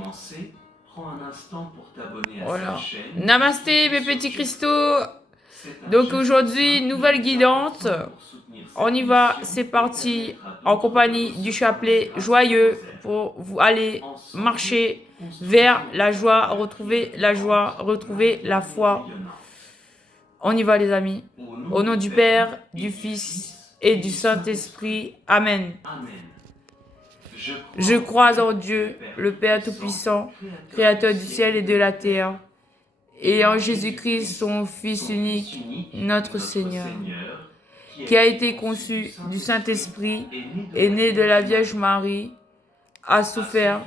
commencer, prends un instant pour t'abonner à Voilà. cette chaîne. Namasté mes petits cristaux. Donc aujourd'hui, nouvelle guidance. On y va, c'est parti. En compagnie du chapelet joyeux pour vous aller marcher vers la joie, retrouver la foi. On y va les amis. Au nom du Père, du Fils et du Saint-Esprit. Amen. Je crois en Dieu, le Père Tout-Puissant, Créateur du ciel et de la terre, et en Jésus-Christ, son Fils unique, notre Seigneur, qui a été conçu du Saint-Esprit, est né de la Vierge Marie, a souffert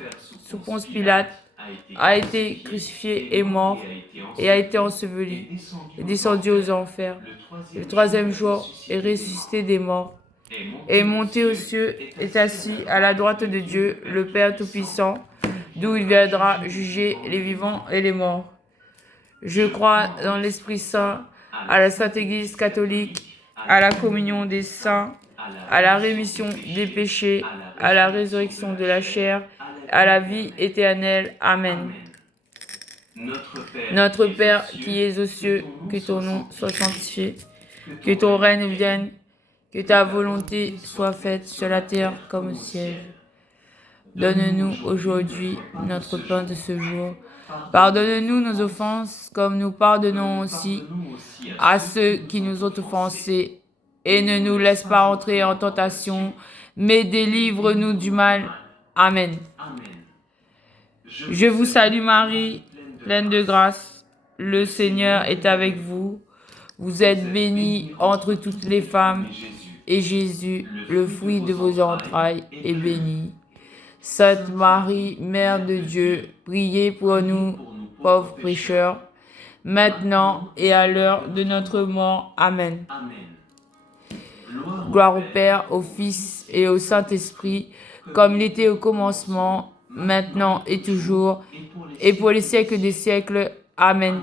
sous Ponce Pilate, a été crucifié et mort, et a été enseveli, est descendu aux enfers. Et le troisième jour est ressuscité des morts, est monté aux cieux, est assis à la droite de Dieu, le Père Tout-Puissant, d'où il viendra juger les vivants et les morts. Je crois dans l'Esprit Saint, à la Sainte Église catholique, à la communion des saints, à la rémission des péchés, à la résurrection de la chair, à la vie éternelle. Amen. Notre Père qui es aux cieux, que ton nom soit sanctifié, que ton règne vienne, que ta volonté soit faite sur la terre comme au ciel. Donne-nous aujourd'hui notre pain de ce jour. Pardonne-nous nos offenses, comme nous pardonnons aussi à ceux qui nous ont offensés. Et ne nous laisse pas entrer en tentation, mais délivre-nous du mal. Amen. Je vous salue Marie, pleine de grâce. Le Seigneur est avec vous. Vous êtes bénie entre toutes les femmes, et Jésus, le fruit de vos entrailles, est béni. Sainte Marie, Mère de Dieu, priez pour nous, pauvres pécheurs, maintenant et à l'heure de notre mort. Amen. Gloire au Père, au Fils et au Saint-Esprit, comme il était au commencement, maintenant et toujours, et pour les siècles des siècles. Amen.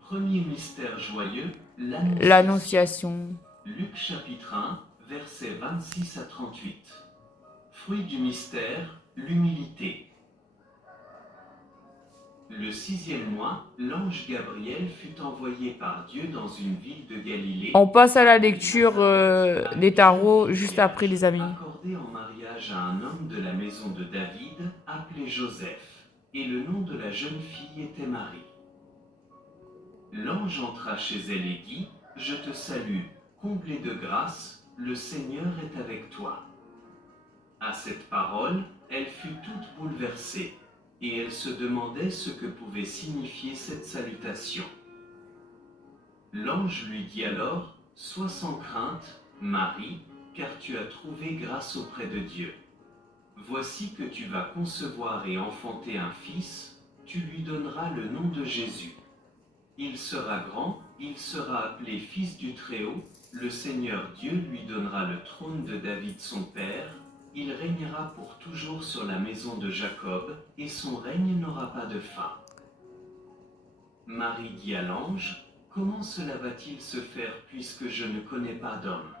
Premier mystère joyeux, L'Annonciation. Luc chapitre 1, versets 26 à 38. Fruit du mystère, l'humilité. Le 6e mois, l'ange Gabriel fut envoyé par Dieu dans une ville de Galilée. On passe à la lecture des tarots juste après les amis. Accordé en mariage à un homme de la maison de David, appelé Joseph, et le nom de la jeune fille était Marie. L'ange entra chez elle et dit, « Je te salue, comblée de grâce, le Seigneur est avec toi. » À cette parole, elle fut toute bouleversée, et elle se demandait ce que pouvait signifier cette salutation. L'ange lui dit alors, « Sois sans crainte, Marie, car tu as trouvé grâce auprès de Dieu. Voici que tu vas concevoir et enfanter un fils, tu lui donneras le nom de Jésus. Il sera grand, il sera appelé Fils du Très-Haut, le Seigneur Dieu lui donnera le trône de David son père, il régnera pour toujours sur la maison de Jacob, et son règne n'aura pas de fin. » Marie dit à l'ange, « Comment cela va-t-il se faire puisque je ne connais pas d'homme ?»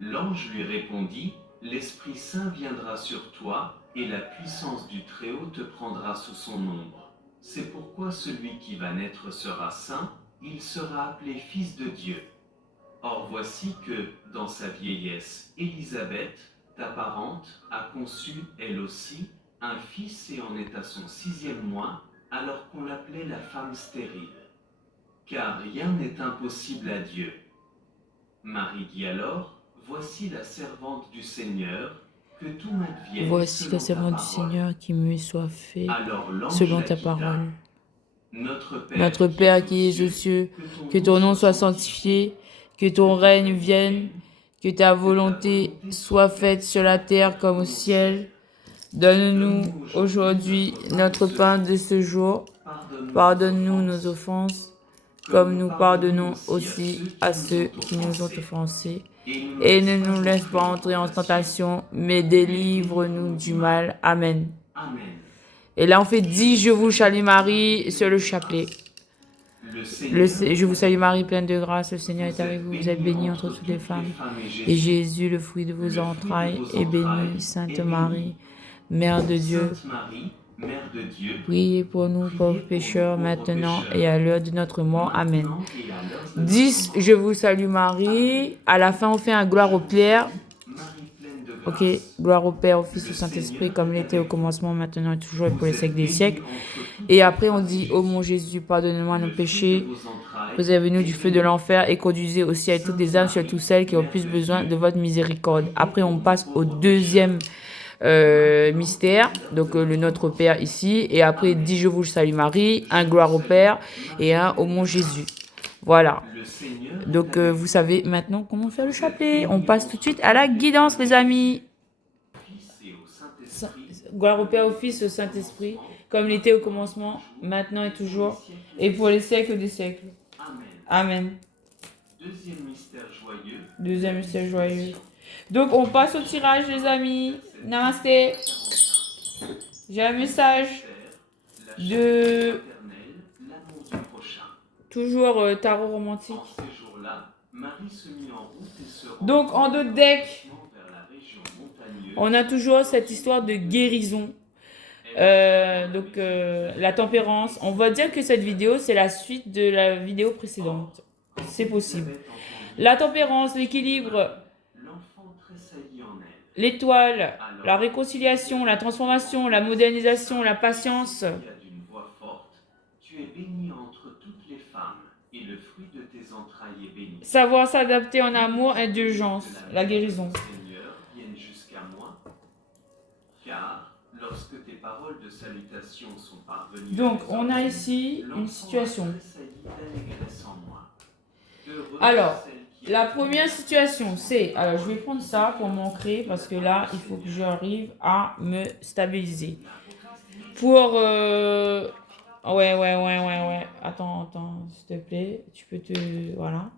L'ange lui répondit, « L'Esprit Saint viendra sur toi, et la puissance du Très-Haut te prendra sous son ombre. C'est pourquoi celui qui va naître sera saint, il sera appelé Fils de Dieu. Or voici que, dans sa vieillesse, Élisabeth, ta parente, a conçu, elle aussi, un fils et en est à son 6e mois, alors qu'on l'appelait la femme stérile. Car rien n'est impossible à Dieu. » Marie dit alors, « Voici la servante du Seigneur, que tout m'advienne. Voici la servante du Seigneur, qui me soit fait selon ta parole. Notre Père qui es aux cieux, que ton nom soit sanctifié, que ton règne vienne, que ta volonté soit faite sur la terre comme au ciel. Donne-nous aujourd'hui notre pain de ce jour. Pardonne-nous nos offenses, comme nous pardonnons aussi à ceux qui nous ont offensés. Et ne nous laisse pas entrer en tentation, mais délivre-nous du mal. Amen. Et là, on fait 10 Je vous salue Marie sur le chapelet. Je vous salue Marie, pleine de grâce, le Seigneur est avec vous. Vous êtes bénie entre toutes les femmes. Et Jésus, le fruit de vos entrailles, est béni. Sainte Marie, Mère de Dieu, Sainte Marie, Mère de Dieu, priez pour nous pauvres pécheurs, maintenant et à l'heure de notre mort. Amen. maintenant et à l'heure de notre 10. mort. Je vous salue Marie. À la fin, on fait un gloire au Père. Marie pleine de Ok, grâce. gloire au Père, au Fils, au Le Saint-Esprit, Seigneur comme il est était au avec vous. commencement, maintenant et toujours et pour les Vous siècles êtes des bénie siècles. entre toutes Et les après, on femmes, dit, Jésus. ô mon Jésus, pardonne-moi nos Le fruit de péchés, vos entrailles préservez-nous est du feu de béni. l'enfer et conduisez au ciel toutes les âmes, surtout celles qui ont plus besoin de votre miséricorde. Après, on passe au deuxième mystère, donc le Notre Père ici, et après 10 Je vous salue Marie, un gloire au Père et un au mon Jésus. Voilà. Le Seigneur est Donc avec vous vous. savez maintenant comment faire le Vous êtes chapelet. On bénie passe tout de entre suite à la toutes les guidance, femmes, les amis. Fils et au Saint-Esprit, Gloire au Père, au Fils, au Saint-Esprit, comme il était au commencement, maintenant et toujours, et pour les siècles des siècles. Amen. Amen. Deuxième mystère joyeux. Deuxième mystère joyeux. Donc on passe au tirage, les amis. Namasté. J'ai un message de L'amour du prochain. toujours tarot romantique. En ces jours-là, Marie se mit en route et se rendit Donc en deux decks, vers la région montagneuse. on a toujours cette histoire de guérison. La tempérance. On va dire que cette vidéo, c'est la suite de la vidéo précédente. C'est possible. La tempérance, l'équilibre, L'enfant tressaillit en elle. l'étoile, la réconciliation, la transformation, la modernisation, la patience. S'écria d'une voix forte, tu es bénie entre toutes les femmes, et le fruit de tes entrailles est béni. Savoir s'adapter en amour, indulgence, la guérison. Seigneur, vienne jusqu'à moi, car lorsque tes paroles de salutation sont parvenues. Donc, on a ici une situation. Alors, la première situation, c'est... Alors, je vais prendre ça pour m'ancrer parce que là, il faut que j'arrive à me stabiliser. Pour... Ouais. Attends, s'il te plaît. Tu peux te... Voilà.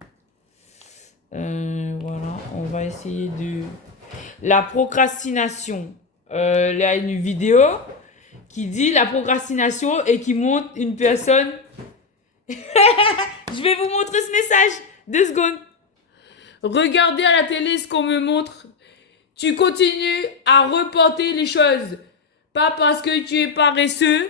Voilà. On va essayer de... La procrastination. Il y a une vidéo qui dit la procrastination et qui montre une personne... Je vais vous montrer ce message. 2 secondes. Regardez à la télé ce qu'on me montre. Tu continues à reporter les choses. Pas parce que tu es paresseux.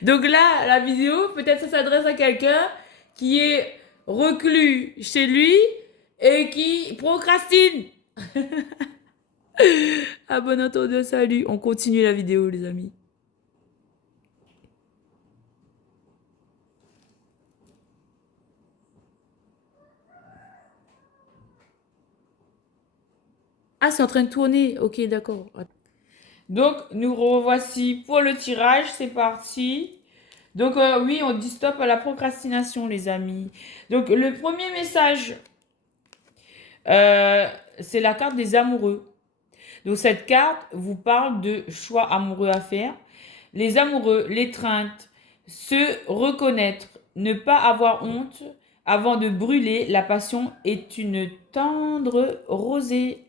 Donc là, la vidéo, peut-être ça s'adresse à quelqu'un qui est reclus chez lui et qui procrastine. À bon entendeur, salut. On continue la vidéo, les amis. Ah, c'est en train de tourner. Ok, d'accord. Donc, nous revoici pour le tirage. C'est parti. Donc, oui, on dit stop à la procrastination, les amis. Donc, le premier message, c'est la carte des amoureux. Donc, cette carte vous parle de choix amoureux à faire. Les amoureux, l'étreinte, se reconnaître, ne pas avoir honte avant de brûler. La passion est une tendre rosée.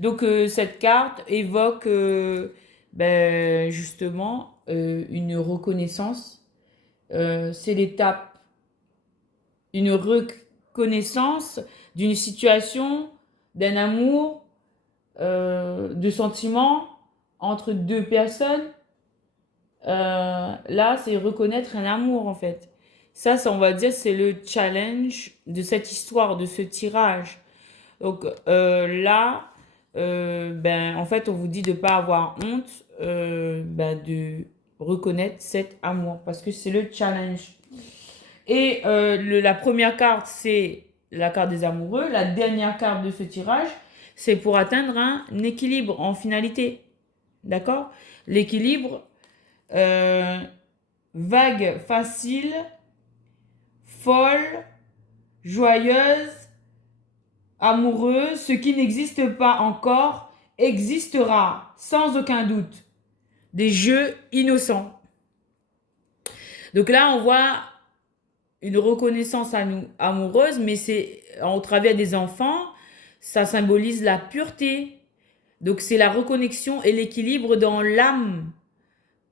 Donc, cette carte évoque justement une reconnaissance. C'est l'étape, une reconnaissance d'une situation, d'un amour, de sentiments entre 2 personnes. Là, c'est reconnaître un amour, en fait. Ça, on va dire, c'est le challenge de cette histoire, de ce tirage. Donc, là... en fait, on vous dit de ne pas avoir honte, de reconnaître cet amour parce que c'est le challenge. Et la première carte, c'est la carte des amoureux. La dernière carte de ce tirage, c'est pour atteindre un équilibre en finalité. D'accord? L'équilibre, vague, facile, folle, joyeuse, amoureux, ce qui n'existe pas encore existera sans aucun doute. Des jeux innocents. Donc là, on voit une reconnaissance amoureuse, mais c'est au travers des enfants, ça symbolise la pureté. Donc c'est la reconnexion et l'équilibre dans l'âme,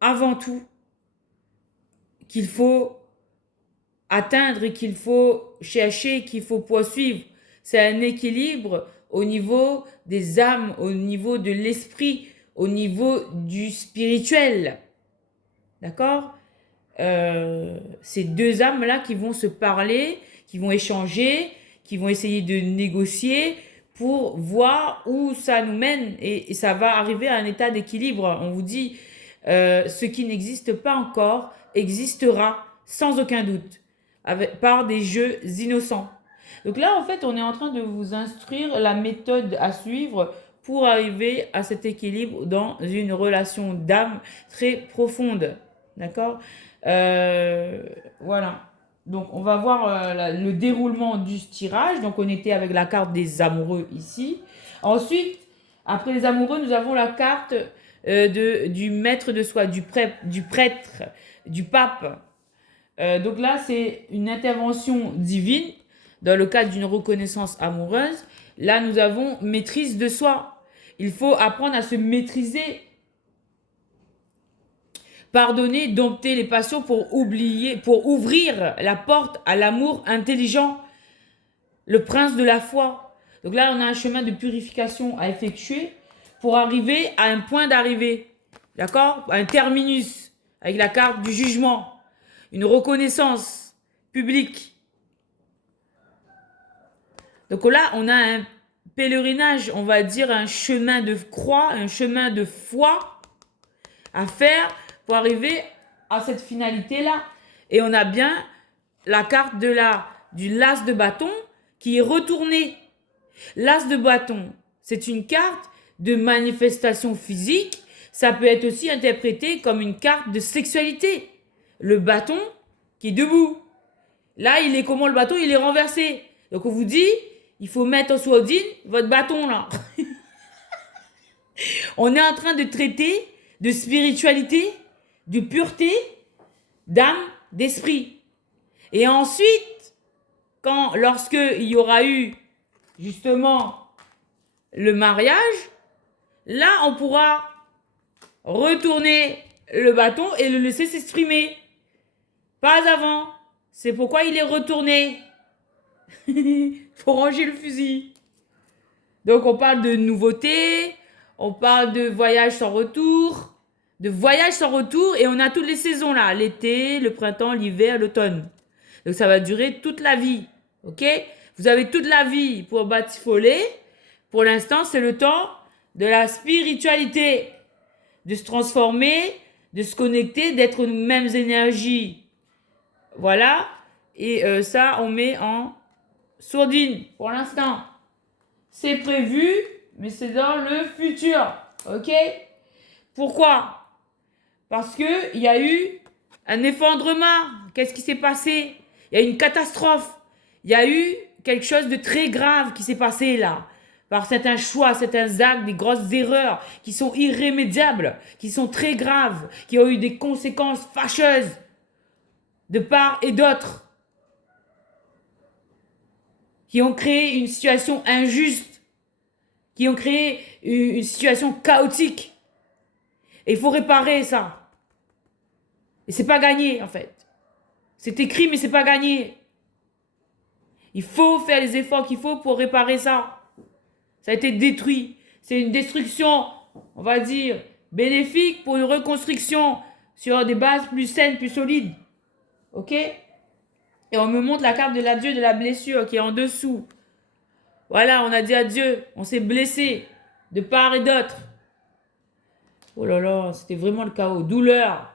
avant tout, qu'il faut atteindre et qu'il faut chercher, qu'il faut poursuivre. C'est un équilibre au niveau des âmes, au niveau de l'esprit, au niveau du spirituel. D'accord? Ces deux âmes-là qui vont se parler, qui vont échanger, qui vont essayer de négocier pour voir où ça nous mène. Et ça va arriver à un état d'équilibre. On vous dit, ce qui n'existe pas encore existera sans aucun doute, par des jeux innocents. Donc là, en fait, on est en train de vous instruire la méthode à suivre pour arriver à cet équilibre dans une relation d'âme très profonde. D'accord? Voilà. Donc, on va voir le déroulement du tirage. Donc, on était avec la carte des amoureux ici. Ensuite, après les amoureux, nous avons la carte du maître de soi, du prêtre, du pape. Donc là, c'est une intervention divine dans le cadre d'une reconnaissance amoureuse. Là, nous avons maîtrise de soi. Il faut apprendre à se maîtriser. Pardonner, dompter les passions pour ouvrir la porte à l'amour intelligent. Le prince de la foi. Donc là, on a un chemin de purification à effectuer pour arriver à un point d'arrivée. D'accord? Un terminus avec la carte du jugement. Une reconnaissance publique. Donc là, on a un pèlerinage, on va dire un chemin de croix, un chemin de foi à faire pour arriver à cette finalité-là. Et on a bien la carte du las de bâton qui est retournée. L'as de bâton, c'est une carte de manifestation physique. Ça peut être aussi interprété comme une carte de sexualité. Le bâton qui est debout. Là, il est comment le bâton? Il est renversé. Donc, on vous dit, il faut mettre en sourdine votre bâton là. On est en train de traiter de spiritualité, de pureté, d'âme, d'esprit. Et ensuite, lorsque il y aura eu justement le mariage, là, on pourra retourner le bâton et le laisser s'exprimer. Pas avant. C'est pourquoi il est retourné. Faut ranger le fusil. Donc, on parle de nouveauté, on parle de voyage sans retour, et on a toutes les saisons là, l'été, le printemps, l'hiver, l'automne. Donc, ça va durer toute la vie, ok? Vous avez toute la vie pour batifoler. Pour l'instant, c'est le temps de la spiritualité, de se transformer, de se connecter, d'être aux mêmes énergies. Voilà, et ça, on met en sourdine pour l'instant. C'est prévu, mais c'est dans le futur. Ok? Pourquoi? Parce qu'il y a eu un effondrement. Qu'est-ce qui s'est passé? Il y a eu une catastrophe. Il y a eu quelque chose de très grave qui s'est passé là. Par certains choix, certains actes, des grosses erreurs qui sont irrémédiables, qui sont très graves, qui ont eu des conséquences fâcheuses de part et d'autre, qui ont créé une situation injuste, qui ont créé une situation chaotique. Et il faut réparer ça. Et c'est pas gagné, en fait. C'est écrit, mais c'est pas gagné. Il faut faire les efforts qu'il faut pour réparer ça. Ça a été détruit. C'est une destruction, on va dire, bénéfique pour une reconstruction sur des bases plus saines, plus solides. Ok? Et on me montre la carte de l'adieu de la blessure qui est en dessous. Voilà, on a dit adieu. On s'est blessé de part et d'autre. Oh là là, c'était vraiment le chaos. Douleur,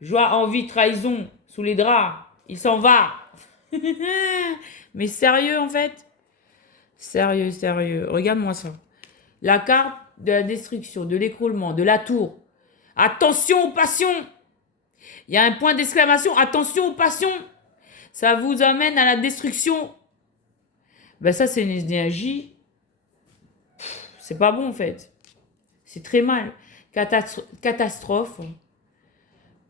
joie, envie, trahison, sous les draps. Il s'en va. Mais sérieux, en fait? Sérieux, sérieux. Regarde-moi ça. La carte de la destruction, de l'écroulement, de la tour. Attention aux passions. Il y a un point d'exclamation. Attention aux passions. Ça vous amène à la destruction. Ben ça, c'est une énergie. C'est pas bon, en fait. C'est très mal. Catastrophe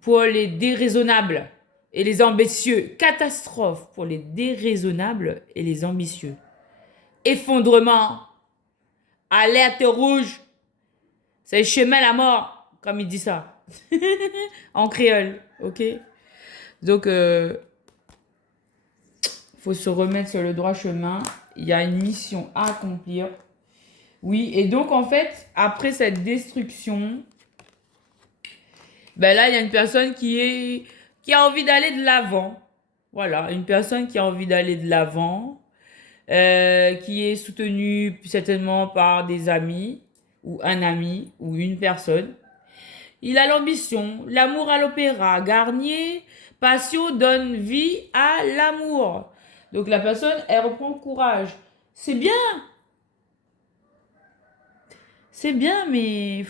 pour les déraisonnables et les ambitieux. Catastrophe pour les déraisonnables et les ambitieux. Effondrement. Alerte rouge. C'est le chemin à la mort, comme il dit ça. En créole, ok? Donc, faut se remettre sur le droit chemin. Il y a une mission à accomplir. Oui, et donc en fait, après cette destruction, ben là, il y a une personne qui a envie d'aller de l'avant. Voilà, une personne qui a envie d'aller de l'avant, qui est soutenue certainement par des amis, ou un ami, ou une personne. Il a l'ambition, l'amour à l'opéra. Garnier, passion donne vie à l'amour. Donc la personne, elle reprend courage. C'est bien, mais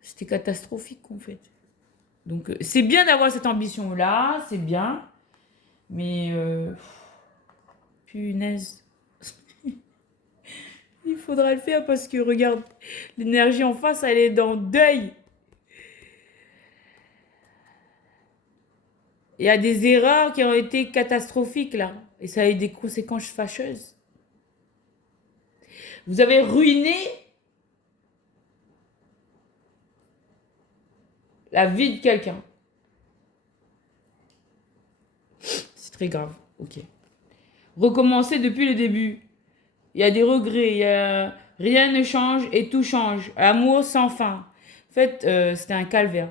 c'était catastrophique en fait. Donc c'est bien d'avoir cette ambition-là, c'est bien, mais punaise. Il faudra le faire parce que regarde, l'énergie en face, elle est dans deuil. Il y a des erreurs qui ont été catastrophiques là. Et ça a eu des conséquences fâcheuses. Vous avez ruiné la vie de quelqu'un. C'est très grave. Ok. Recommencer depuis le début. Il y a des regrets. Rien ne change et tout change. Amour sans fin. En fait, c'était un calvaire.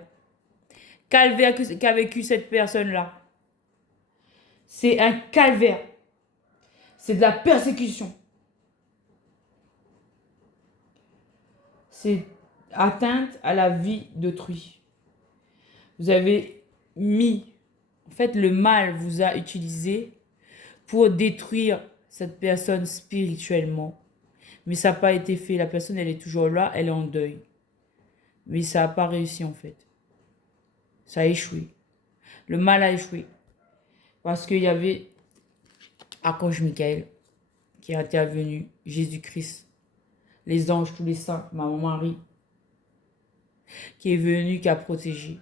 Calvaire qu'a vécu cette personne-là. C'est un calvaire. C'est de la persécution. C'est atteinte à la vie d'autrui. Vous avez mis, en fait, le mal vous a utilisé pour détruire cette personne spirituellement. Mais ça n'a pas été fait. La personne, elle est toujours là, elle est en deuil. Mais ça n'a pas réussi en fait. Ça a échoué. Le mal a échoué. Parce qu'il y avait Archange Michael qui est intervenu, Jésus-Christ, les anges, tous les saints, Maman Marie, qui est venu, qui a protégé,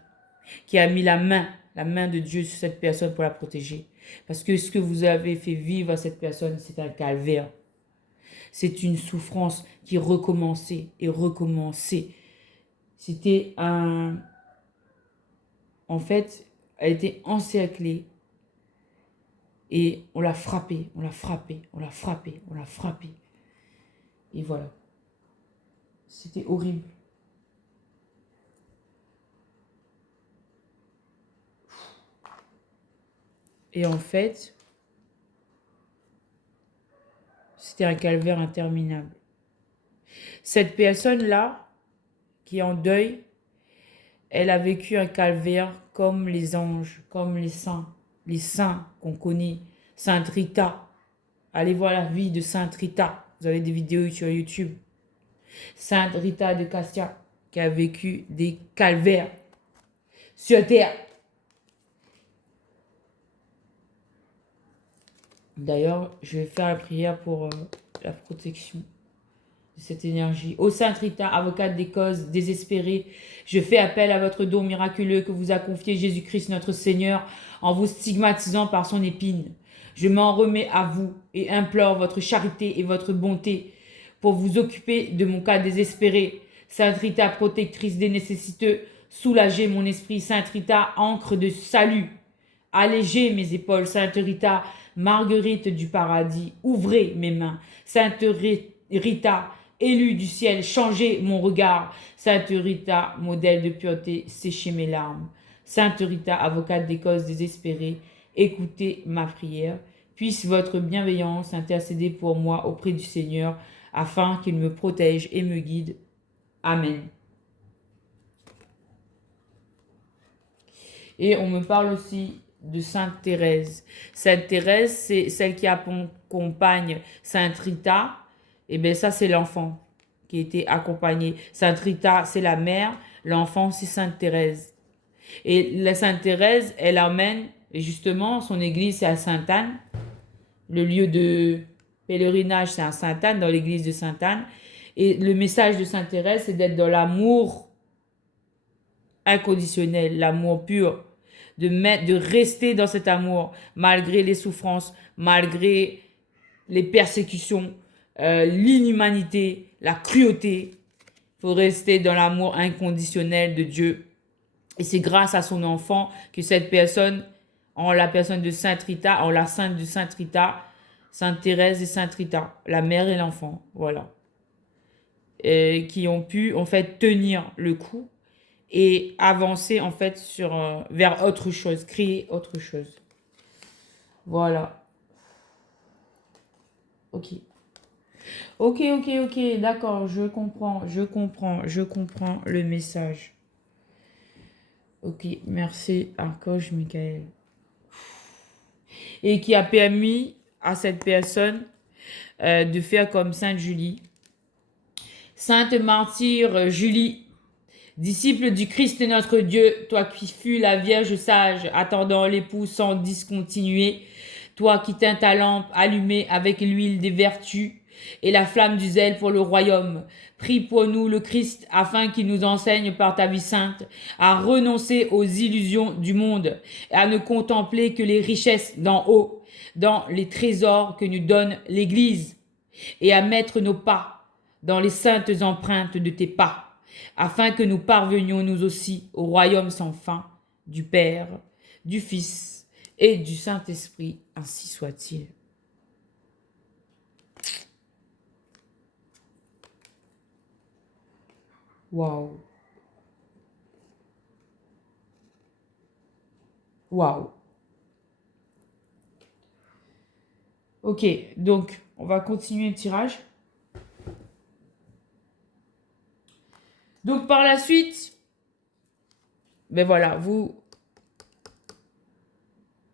qui a mis la main de Dieu sur cette personne pour la protéger. Parce que ce que vous avez fait vivre à cette personne, c'est un calvaire. C'est une souffrance qui recommençait et recommençait. C'était un... En fait, elle était encerclée. Et on l'a frappée, on l'a frappée, on l'a frappée, on l'a frappée. Et voilà. C'était horrible. Et en fait, c'était un calvaire interminable. Cette personne-là, qui est en deuil, elle a vécu un calvaire comme les anges, comme les saints qu'on connaît. Sainte Rita. Allez voir la vie de Sainte Rita. Vous avez des vidéos sur YouTube. Sainte Rita de Cassia, qui a vécu des calvaires sur terre. D'ailleurs, je vais faire la prière pour la protection de cette énergie. Ô Sainte Rita, avocate des causes désespérées, je fais appel à votre don miraculeux que vous a confié Jésus-Christ notre Seigneur en vous stigmatisant par son épine. Je m'en remets à vous et implore votre charité et votre bonté pour vous occuper de mon cas désespéré. Sainte Rita, protectrice des nécessiteux, soulagez mon esprit. Sainte Rita, encre de salut, allégez mes épaules. Sainte Rita, Marguerite du paradis, ouvrez mes mains. Sainte Rita, élue du ciel, changez mon regard. Sainte Rita, modèle de pureté, séchez mes larmes. Sainte Rita, avocate des causes désespérées, écoutez ma prière. Puisse votre bienveillance intercéder pour moi auprès du Seigneur, afin qu'il me protège et me guide. Amen. Et on me parle aussi de Sainte Thérèse. Sainte Thérèse, c'est celle qui accompagne Sainte Rita. Et bien ça, c'est l'enfant qui a été accompagné. Sainte Rita, c'est la mère. L'enfant, c'est Sainte Thérèse. Et la Sainte Thérèse, elle emmène, justement, son église, c'est à Sainte-Anne. Le lieu de pèlerinage, c'est à Sainte-Anne, dans l'église de Sainte-Anne. Et le message de Sainte Thérèse, c'est d'être dans l'amour inconditionnel, l'amour pur. De rester dans cet amour, malgré les souffrances, malgré les persécutions, l'inhumanité, la cruauté. Il faut rester dans l'amour inconditionnel de Dieu. Et c'est grâce à son enfant que cette personne, en la personne de Sainte Rita, en la sainte de Sainte Rita, Sainte Thérèse et Sainte Rita, la mère et l'enfant, voilà. Et qui ont pu, en fait, tenir le coup et avancer, en fait, vers autre chose, créer autre chose. Voilà. Ok. Ok, d'accord, je comprends le message. Ok, merci, Archange Michael. Et qui a permis à cette personne de faire comme Sainte Julie. Sainte martyre Julie, disciple du Christ notre Dieu, toi qui fus la Vierge sage, attendant l'époux sans discontinuer, toi qui tins ta lampe allumée avec l'huile des vertus et la flamme du zèle pour le royaume, prie pour nous le Christ afin qu'il nous enseigne par ta vie sainte à renoncer aux illusions du monde et à ne contempler que les richesses d'en haut, dans les trésors que nous donne l'Église, et à mettre nos pas dans les saintes empreintes de tes pas, afin que nous parvenions nous aussi au royaume sans fin du Père, du Fils et du Saint-Esprit, ainsi soit-il. Waouh. Waouh. Ok, donc on va continuer le tirage. Donc par la suite, ben voilà, vous,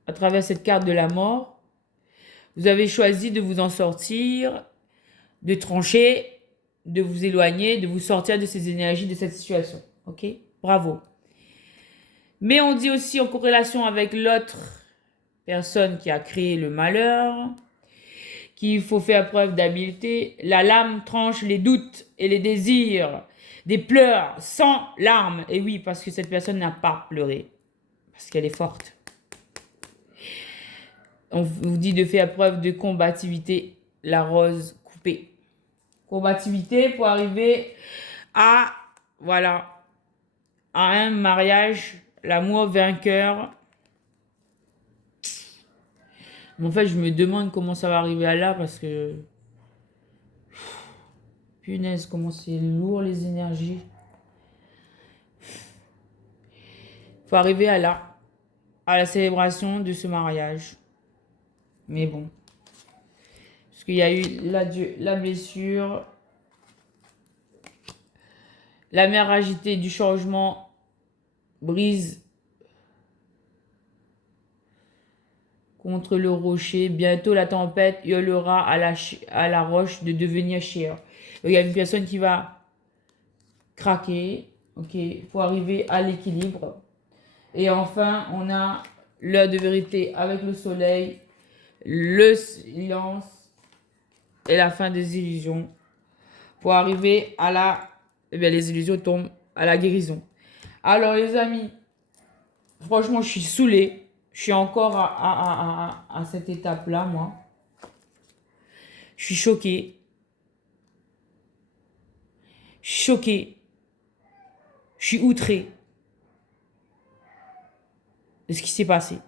à travers cette carte de la mort, vous avez choisi de vous en sortir, de trancher, de vous éloigner, de vous sortir de ces énergies, de cette situation. Ok? Bravo. Mais on dit aussi en corrélation avec l'autre personne qui a créé le malheur, qu'il faut faire preuve d'habileté. La lame tranche les doutes et les désirs, des pleurs sans larmes. Et oui, parce que cette personne n'a pas pleuré, parce qu'elle est forte. On vous dit de faire preuve de combativité, la rose coupée. Combativité pour arriver à, voilà, à un mariage, l'amour vainqueur. Mais en fait, je me demande comment ça va arriver à là parce que, punaise, comment c'est lourd les énergies. Faut arriver à là, à la célébration de ce mariage. Mais bon, parce qu'il y a eu la blessure, la mer agitée du changement brise contre le rocher. Bientôt, la tempête hurlera à la roche de devenir chair. Il y a une personne qui va craquer, ok, pour arriver à l'équilibre. Et enfin, on a l'heure de vérité avec le soleil, le silence et la fin des illusions. Pour arriver à la... Eh bien, les illusions tombent à la guérison. Alors, les amis, franchement, je suis saoulée. Je suis encore à cette étape-là, moi. Je suis choquée. Je suis choquée. Je suis outrée de ce qui s'est passé.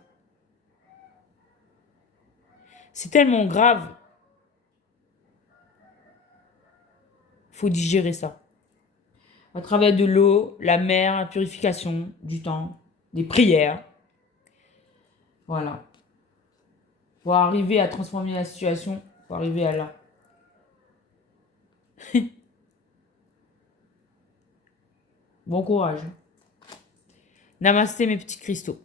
C'est tellement grave. Faut digérer ça. À travers de l'eau, la mer, la purification, du temps, des prières. Voilà. Pour arriver à transformer la situation, pour arriver à là. Bon courage. Namasté mes petits cristaux.